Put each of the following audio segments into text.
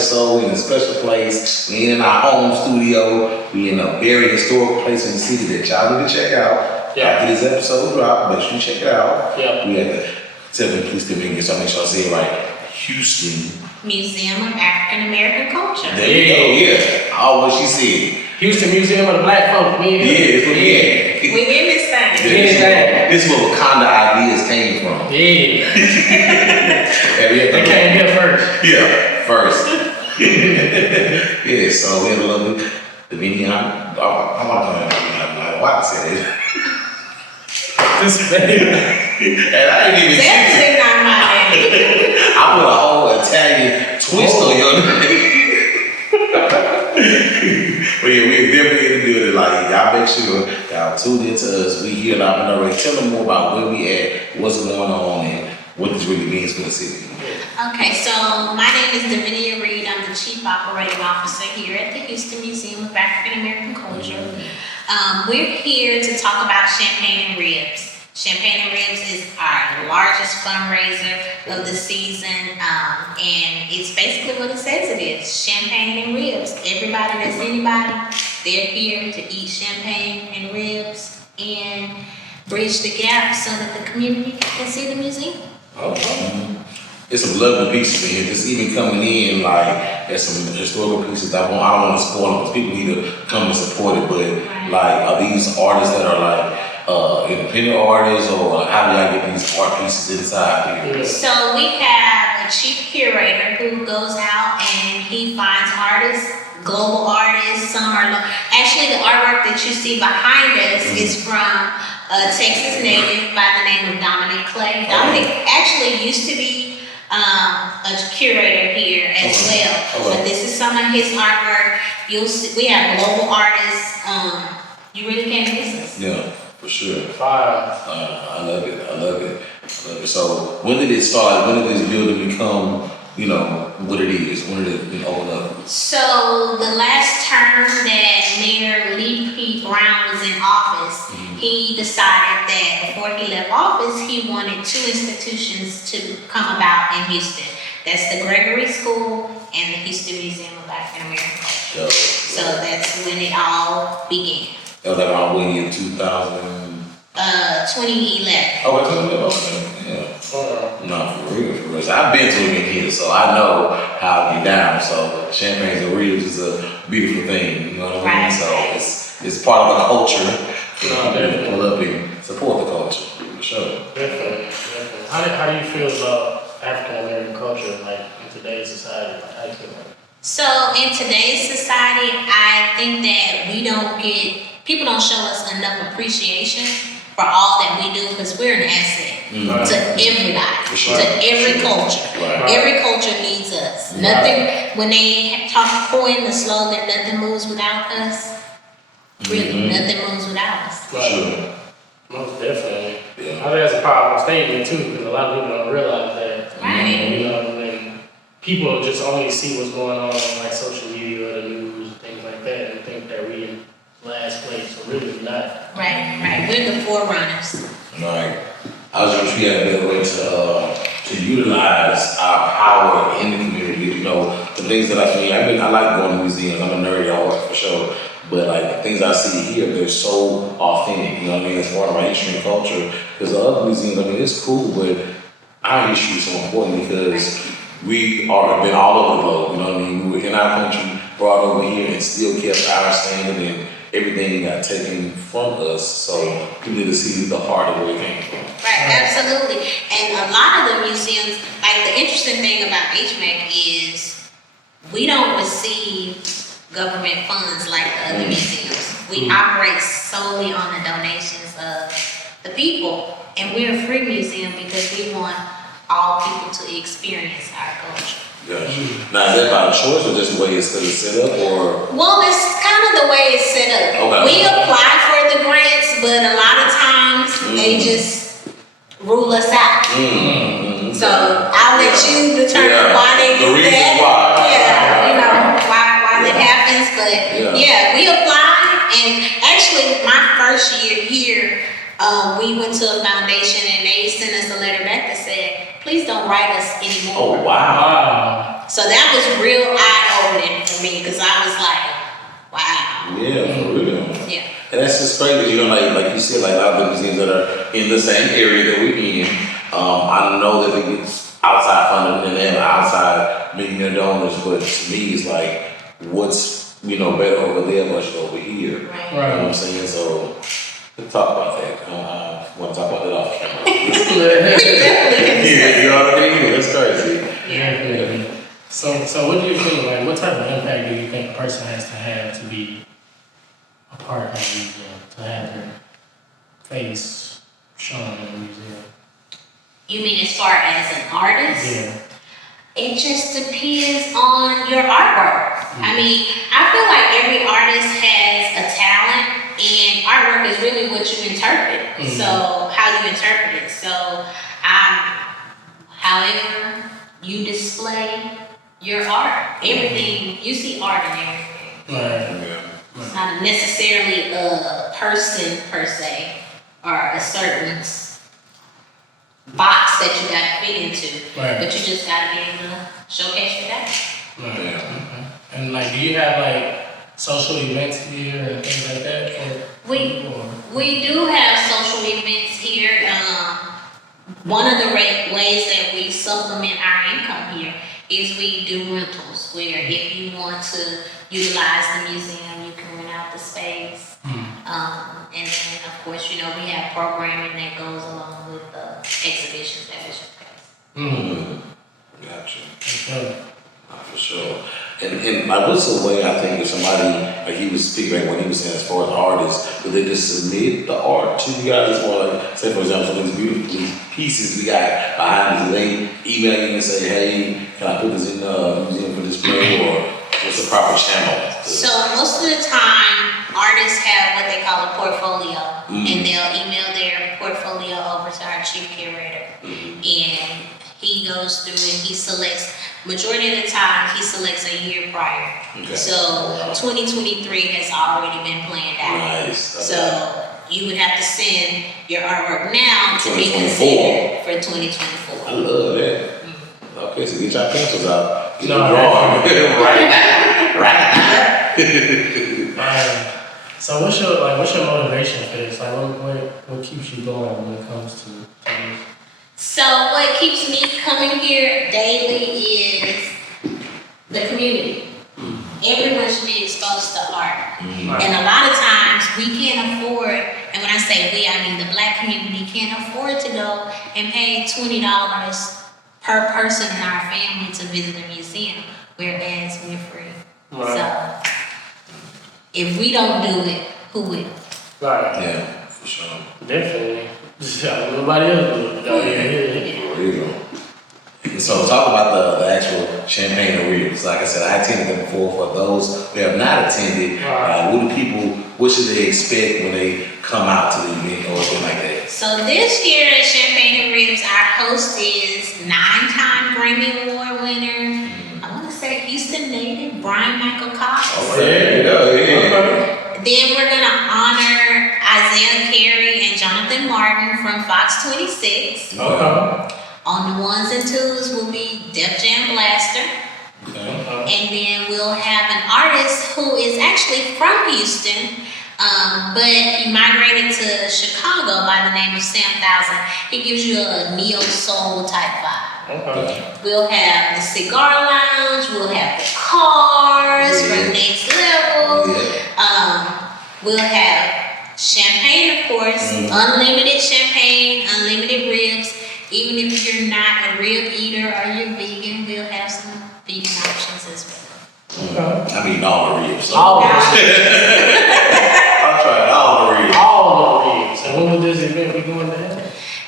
episode in a special place. We in our home studio. We in a very historic place in the city that y'all need to check out. Yeah. After this episode drop, make sure you check it out. Yeah. We at the please tell me, so make sure I say it right. Houston Museum of African American Culture. There you go, yeah. All what she said. Houston Museum of the Black Folk. Yeah, it's what we at. We in this thing. This is where Wakanda ideas came from. Yeah. They came here first. Yeah, first. Yeah, so we had a little Davinia. I want to call it why I said it. This baby. And I ain't even Definitely not my name. I put a whole Italian twist on your name. But yeah, we're definitely in the building. Like, y'all make sure y'all tune in to us. We here in our minority. Tell them more about where we at, what's going on, and what this really means for the city. Okay, so my name is Davinia Reed. I'm the Chief Operating Officer here at the Houston Museum of African American Culture. We're here to talk about Champagne and Ribs. Champagne and Ribs is our largest fundraiser of the season, and it's basically what it says it is, champagne and ribs. Everybody that's anybody, they're here to eat champagne and ribs and bridge the gap so that the community can see the museum. Okay. There's some lovely pieces in here. Just even coming in, like, there's some historical pieces that I don't want to spoil them because people need to come and support it. But, like, are these artists that are, like, independent artists, or how do y'all get these art pieces inside here? So we have a chief curator who goes out and he finds artists, global artists. Some are actually the artwork that you see behind us is from a Texas native by the name of Dominic Clay. Dominic actually used to be a curator here as well, but this is some of his artwork. You'll see, we have global artists. You really can't miss us. Yeah. For sure. Fire. I love it. So when did it start? When did this building become, what it is? When did it open up? So the last term that Mayor Lee P. Brown was in office, he decided that before he left office, he wanted two institutions to come about in Houston. That's the Gregory School and the Houston Museum of African American Culture. So that's when it all began. That was like around when year 2000? 2011. Oh, 2011, okay. Yeah. No, for real. So I've been to it in here, so I know how to get down. So champagne and ribs is a beautiful thing, you know what I mean? So it's part of the culture. Pull up and support the culture, for sure. Definitely. How do you feel about African American culture, like in today's society? How do you feel about it? So in today's society, I think that people don't show us enough appreciation for all that we do because we're an asset to everybody, to every culture. Every culture needs us. Nothing, when they coin the slogan, nothing moves without us, really, nothing moves without us. Sure. Most definitely. Yeah. I think that's a powerful statement too, because a lot of people don't realize that. When people just only see what's going on like social media or the news and things like that and think that we in last place, so really we're not. Right. We're the forerunners. Right. I was just trying to get a way to utilize our power in the community. The things that I like going to museums. I'm a nerd, y'all, for sure. But like the things I see here, they're so authentic. You know what I mean? It's part of our history and culture. Because the other museums, it's cool, but our history is so important because we have been all over the globe. You know what I mean? We were in our country, brought over here, and still kept our standard, and everything got taken from us. So you need to see the heart of where it came from. Right, absolutely. And a lot of the museums, like the interesting thing about HMAAC is we don't receive government funds like the other museums. We operate solely on the donations of the people, and we're a free museum because we want all people to experience our culture. Gotcha. Now, is that by choice or just the way it's set up, or? Well, it's kind of the way it's set up. Okay. We apply for the grants, but a lot of times they just rule us out. So I'll let you determine why they do that. Why that happens. But we apply, and actually my first year here, We went to a foundation and they sent us a letter back that said, please don't write us anymore. Oh, wow. So that was real eye-opening for me because I was like, wow. Yeah, for real. Yeah. And that's just crazy, you know, like you said, like a lot of the museums that are in the same area that we're in, I know that they get outside funding and they have outside millionaire donors, but to me, it's like, what's, better over there versus over here. Right. You know what I'm saying? So, let's talk about that. I want to talk about that off camera. Yeah, you know what I mean? That's crazy. Yeah. So what do you think, like, what type of impact do you think a person has to have to be a part of a museum, to have their face shown in a museum? You mean as far as an artist? Yeah. It just depends on your artwork. I mean, I feel like every artist has a talent, and artwork is really what you interpret. So, how you interpret it. So, however you display your art, everything, you see art in everything. Right. It's not necessarily a person per se, or a certain box that you got to fit into, but you just got to be able to showcase your talent. Right. Okay. And like, do you have like social events here and things like that? We do have social events here. One of the ways that we supplement our income here is we do rentals, where if you want to utilize the museum, you can rent out the space. And then, of course, we have programming that goes along with the exhibitions that we showcase. Gotcha. Okay. For sure. And like, what's the way, I think, if somebody, like he was speaking back when he was saying as far as artists, would they just submit the art to you guys? It's more like, say for example, some of these beautiful pieces we got behind us, they email you and say, hey, can I put this in the museum for display, or what's the proper channel? So most of the time, artists have what they call a portfolio, and they'll email their portfolio over to our chief curator, and he goes through and he selects. Majority of the time, he selects a year prior. Okay. So 2023 has already been planned out. Nice. So you would have to send your artwork now to be 2024. considered for 2024. I love that. Okay, so get your pencils out. Get No, the drawing. Right. So what's your motivation for this? Like, what keeps you going when it comes to this? So what keeps me coming here daily is the community. Everyone should be exposed to art. And a lot of times we can't afford, and when I say we, I mean the Black community can't afford to go and pay $20 per person in our family to visit a museum, whereas we're free. Right. So if we don't do it, who will? Right. Yeah, for sure. Definitely. Nobody else do it. There you go. So talk about the actual champagne and ribs. Like I said, I attended them before. For those who have not attended, what should they expect when they come out to the event or something like that? So this year at Champagne and Ribs, our host is 9-time Grammy Award winner. I want to say Houston native Brian Michael Cox. Oh, there you go. Yeah. Then we're gonna honor Isaiah Carey and Jonathan Martin from Fox 26. Okay. On the ones and twos will be Def Jam Blaster. And then we'll have an artist who is actually from Houston, but he migrated to Chicago by the name of Sam Thousand. He gives you a neo-soul type vibe. Okay. We'll have the Cigar Lounge, we'll have the Cars from Next Level. We'll have champagne, of course, unlimited champagne, unlimited ribs. Even if you're not a rib eater or you're vegan, we'll have some vegan options as well. Okay. I mean, all the ribs. All the ribs. I'm trying all the ribs. All the ribs. And when will this event be going down?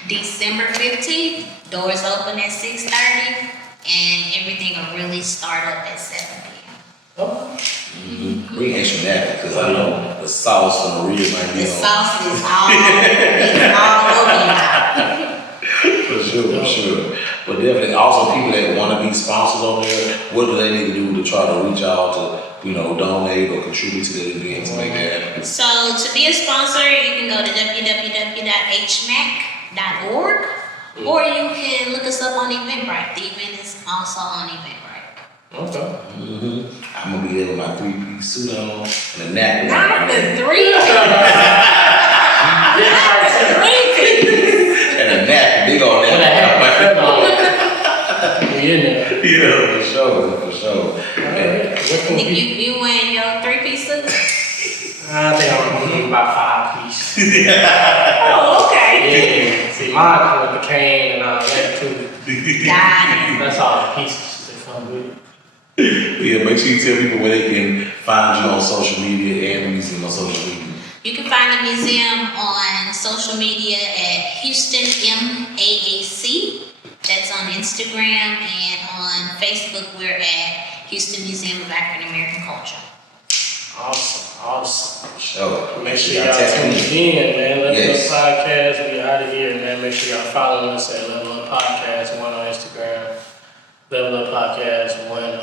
December 15th, doors open at 6:30, and everything will really start up at 7 p.m. Okay. We extra that because I know the sauce on the ribs might be The on. sauce is all over you. For sure. But definitely, also people that want to be sponsors on there, what do they need to do to try to reach out to, donate or contribute to the event to make that happen? So to be a sponsor, you can go to www.hmac.org or you can look us up on Eventbrite. The event is also on Eventbrite. Okay. I'm gonna be there with my 3-piece suit on and a napkin. Not the 3 And a napkin, big old napkin. Yeah, for sure. You wearing your 3-piece suit? I think I'm gonna do about 5 pieces. Oh, okay. Yeah. See, mine come with the cane and all that too. Got it. That's all the pieces that come with it. Yeah, make sure you tell people where they can find you on social media and the museum on social media. You can find the museum on social media at Houston MAAC. That's on Instagram, and on Facebook we're at Houston Museum of African American Culture. Awesome. Sure. Make sure y'all tune in, man. Level Up Yes. Podcast. We out of here, man. Make sure y'all follow us at Level Up Podcast 1 on Instagram. Level Up Podcast 1 on